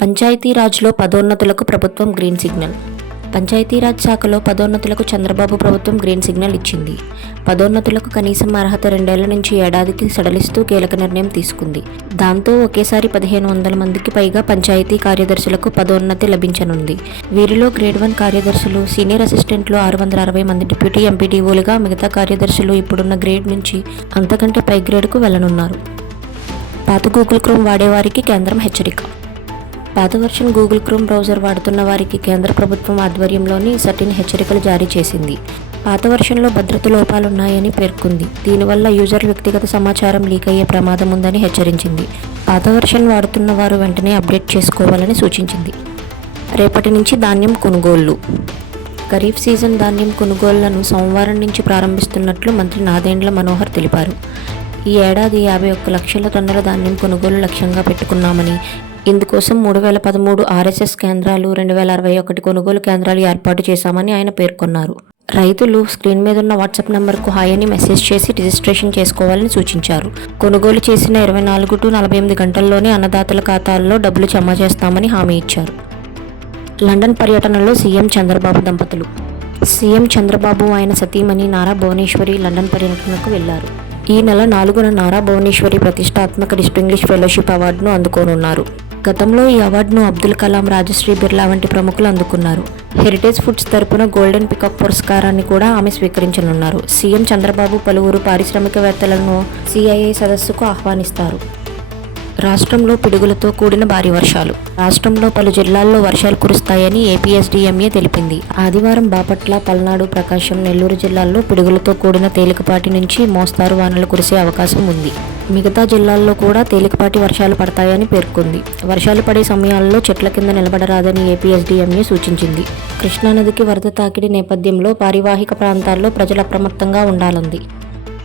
పంచాయతీరాజ్లో పదోన్నతులకు ప్రభుత్వం green signal. Panchayati Raj శాఖలో పదోన్నతులకు చంద్రబాబు ప్రభుత్వం గ్రీన్ సిగ్నల్ ఇచ్చింది. పదోన్నతులకు కనీసం అర్హత 2 ఏళ్ల నుంచి ఏడాదికి సడలిస్తూ కీలక నిర్ణయం తీసుకుంది. దాంతో ఒకేసారి 1500 మందికి పైగా పంచాయతీ కార్యదర్శులకు పదోన్నతి లభించనుంది. వీరిలో గ్రేడ్ 1 కార్యదర్శులు, సీనియర్ అసిస్టెంట్లు 660 మంది డిప్యూటీ ఎంపీడీఓలుగా, మిగతా కార్యదర్శులు ఇప్పుడున్న గ్రేడ్ నుంచి అంతకంటే పై గ్రేడ్కు వెళ్లనున్నారు. పాత గూగుల్ క్రోమ్ వాడేవారికి కేంద్రం హెచ్చరిక. పాత వర్షన్ గూగుల్ క్రోమ్ బ్రౌజర్ వాడుతున్న వారికి కేంద్ర ప్రభుత్వం ఆధ్వర్యంలోని సర్టిన్ హెచ్చరికలు జారీ చేసింది. పాత వర్షన్లో భద్రత లోపాలున్నాయని పేర్కొంది. దీనివల్ల యూజర్ వ్యక్తిగత సమాచారం లీక్ అయ్యే ప్రమాదం ఉందని హెచ్చరించింది. పాత వర్షన్ వాడుతున్న వారు వెంటనే అప్డేట్ చేసుకోవాలని సూచించింది. రేపటి నుంచి ధాన్యం కొనుగోళ్లు. ఖరీఫ్ సీజన్ ధాన్యం కొనుగోళ్లను సోమవారం నుంచి ప్రారంభిస్తున్నట్లు మంత్రి నాదెండ్ల మనోహర్ తెలిపారు. ఈ ఏడాది 51 లక్షల టన్నుల ధాన్యం కొనుగోలు లక్ష్యంగా పెట్టుకున్నామని, ఇందుకోసం 3013 ఆర్ఎస్ఎస్ కేంద్రాలు, 2061 కొనుగోలు కేంద్రాలు ఏర్పాటు చేశామని ఆయన పేర్కొన్నారు. రైతులు స్క్రీన్ మీద ఉన్న వాట్సాప్ నంబర్కు హాయ్ అని మెసేజ్ చేసి రిజిస్ట్రేషన్ చేసుకోవాలని సూచించారు. కొనుగోలు చేసిన 24 to 48 గంటల్లోనే అన్నదాతల ఖాతాల్లో డబ్బులు జమ చేస్తామని హామీ ఇచ్చారు. లండన్ పర్యటనలో సీఎం చంద్రబాబు దంపతులు. సీఎం చంద్రబాబు ఆయన సతీమణి నారా భువనేశ్వరి లండన్ పర్యటనకు వెళ్లారు. ఈ నెల 4న నారా భువనేశ్వరి ప్రతిష్టాత్మక డిస్టింగ్విష్ ఫెలోషిప్ అవార్డును అందుకోనున్నారు. గతంలో ఈ అవార్డును అబ్దుల్ కలాం, రాజశ్రీ బిర్లా వంటి ప్రముఖులు అందుకున్నారు. హెరిటేజ్ ఫుడ్స్ తరపున గోల్డెన్ పికాక్ పురస్కారాన్ని కూడా ఆమె స్వీకరించనున్నారు. సీఎం చంద్రబాబు పలువురు పారిశ్రామికవేత్తలను సిఐఐ సదస్సుకు ఆహ్వానిస్తారు. రాష్ట్రంలో పిడుగులతో కూడిన భారీ వర్షాలు. రాష్ట్రంలో పలు జిల్లాల్లో వర్షాలు కురుస్తాయని ఏపీఎస్డీఎంఏ తెలిపింది. ఆదివారం బాపట్ల, పల్నాడు, ప్రకాశం, నెల్లూరు జిల్లాల్లో పిడుగులతో కూడిన తేలికపాటి నుంచి మోస్తారు వానలు కురిసే అవకాశం ఉంది. మిగతా జిల్లాల్లో కూడా తేలికపాటి వర్షాలు పడతాయని పేర్కొంది. వర్షాలు పడే సమయాల్లో చెట్ల కింద నిలబడరాదని ఏపీఎస్డీఎంఏ సూచించింది. కృష్ణానదికి వరద తాకిడి నేపథ్యంలో పారివాహిక ప్రాంతాల్లో ప్రజలు అప్రమత్తంగా ఉండాలంది.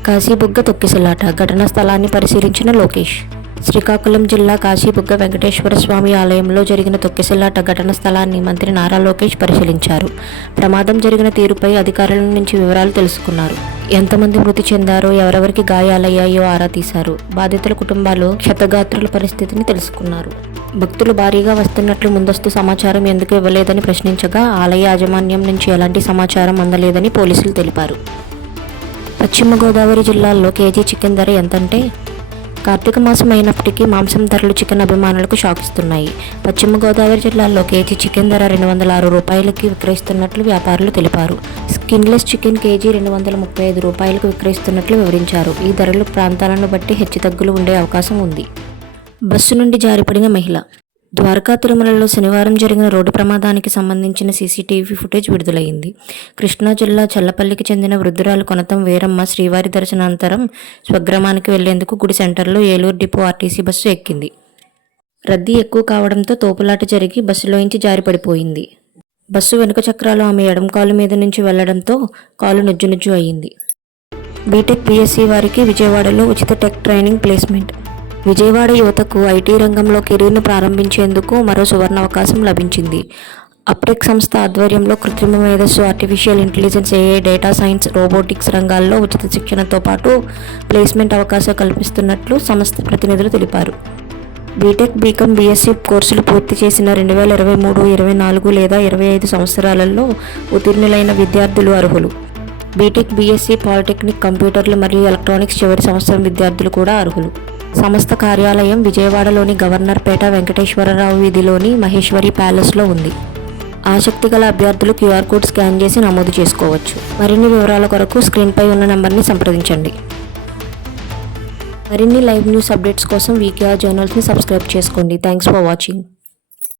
కాశీబుగ్గ తొక్కిసలాట. ఘటనా స్థలాన్ని పరిశీలించిన లోకేష్. శ్రీకాకుళం జిల్లా కాశీబుగ్గ వెంకటేశ్వర స్వామి ఆలయంలో జరిగిన తొక్కిసలాట ఘటన స్థలాన్ని మంత్రి నారా లోకేష్ పరిశీలించారు. ప్రమాదం జరిగిన తీరుపై అధికారుల నుంచి వివరాలు తెలుసుకున్నారు. ఎంతమంది మృతి చెందారో, ఎవరెవరికి గాయాలయ్యాయో ఆరా తీశారు. బాధితుల కుటుంబాలు క్షతగాత్రుల పరిస్థితిని తెలుసుకున్నారు. భక్తులు భారీగా వస్తున్నట్లు ముందస్తు సమాచారం ఎందుకు ఇవ్వలేదని ప్రశ్నించగా, ఆలయ యాజమాన్యం నుంచి ఎలాంటి సమాచారం అందలేదని పోలీసులు తెలిపారు. పశ్చిమ గోదావరి జిల్లాల్లో కేజీ చికెన్ ధర ఎంతంటే, కార్తీక మాసం అయినప్పటికీ మాంసం ధరలు చికెన్ అభిమానులకు షాక్ ఇస్తున్నాయి. పశ్చిమ గోదావరి జిల్లాలో కేజీ చికెన్ ధర 206 రూపాయలకి విక్రయిస్తున్నట్లు వ్యాపారులు తెలిపారు. స్కిన్లెస్ చికెన్ కేజీ 235 రూపాయలకు విక్రయిస్తున్నట్లు వివరించారు. ఈ ధరలు ప్రాంతాలను బట్టి హెచ్చుతగ్గులు ఉండే అవకాశం ఉంది. బస్సు నుండి జారిపడిన మహిళ. ద్వారకా తిరుమలలో శనివారం జరిగిన రోడ్డు ప్రమాదానికి సంబంధించిన సీసీటీవీ ఫుటేజ్ విడుదలైంది. కృష్ణా జిల్లా చల్లపల్లికి చెందిన వృద్ధురాలు కొనతం వీరమ్మ శ్రీవారి దర్శనానంతరం స్వగ్రామానికి వెళ్లేందుకు గుడి సెంటర్లో ఏలూరు డిపో ఆర్టీసీ బస్సు ఎక్కింది. రద్దీ ఎక్కువ కావడంతో తోపులాట జరిగి బస్సులోంచి జారిపడిపోయింది. బస్సు వెనుక చక్రాలు ఆమె ఎడమ కాలు మీద నుంచి వెళ్లడంతో కాలు నుజ్జు అయ్యింది. బీటెక్ బీఎస్సీ వారికి విజయవాడలో ఉచిత టెక్ ట్రైనింగ్ ప్లేస్మెంట్. విజయవాడ యువతకు ఐటీ రంగంలో కెరీర్ను ప్రారంభించేందుకు మరో సువర్ణావకాశం లభించింది. అప్టెక్ సంస్థ ఆధ్వర్యంలో కృత్రిమ మేధస్సు, artificial intelligence, AI, data science, robotics రంగాల్లో ఉచిత శిక్షణతో పాటు ప్లేస్మెంట్ అవకాశాలు కల్పిస్తున్నట్లు సంస్థ ప్రతినిధులు తెలిపారు. బీటెక్, బీకామ్, బీఎస్సీ కోర్సులు పూర్తి చేసిన 2023, 24 లేదా 25 సంవత్సరాలలో ఉత్తీర్ణులైన విద్యార్థులు అర్హులు. బీటెక్, బీఎస్సీ, పాలిటెక్నిక్, కంప్యూటర్లు మరియు ఎలక్ట్రానిక్స్ చివరి సంవత్సరం విద్యార్థులు కూడా అర్హులు. సంస్థ కార్యాలయం విజయవాడలోని గవర్నర్పేట వెంకటేశ్వరరావు వీధిలోని మహేశ్వరి ప్యాలెస్లో ఉంది. ఆసక్తి గల అభ్యర్థులు క్యూఆర్ కోడ్ స్కాన్ చేసి నమోదు చేసుకోవచ్చు. మరిన్ని వివరాల కొరకు స్క్రీన్పై ఉన్న నెంబర్ని సంప్రదించండి. మరిన్ని లైవ్ న్యూస్ అప్డేట్స్ కోసం వీకేఆర్ జర్నల్స్ని సబ్స్క్రైబ్ చేసుకోండి. Thanks for watching.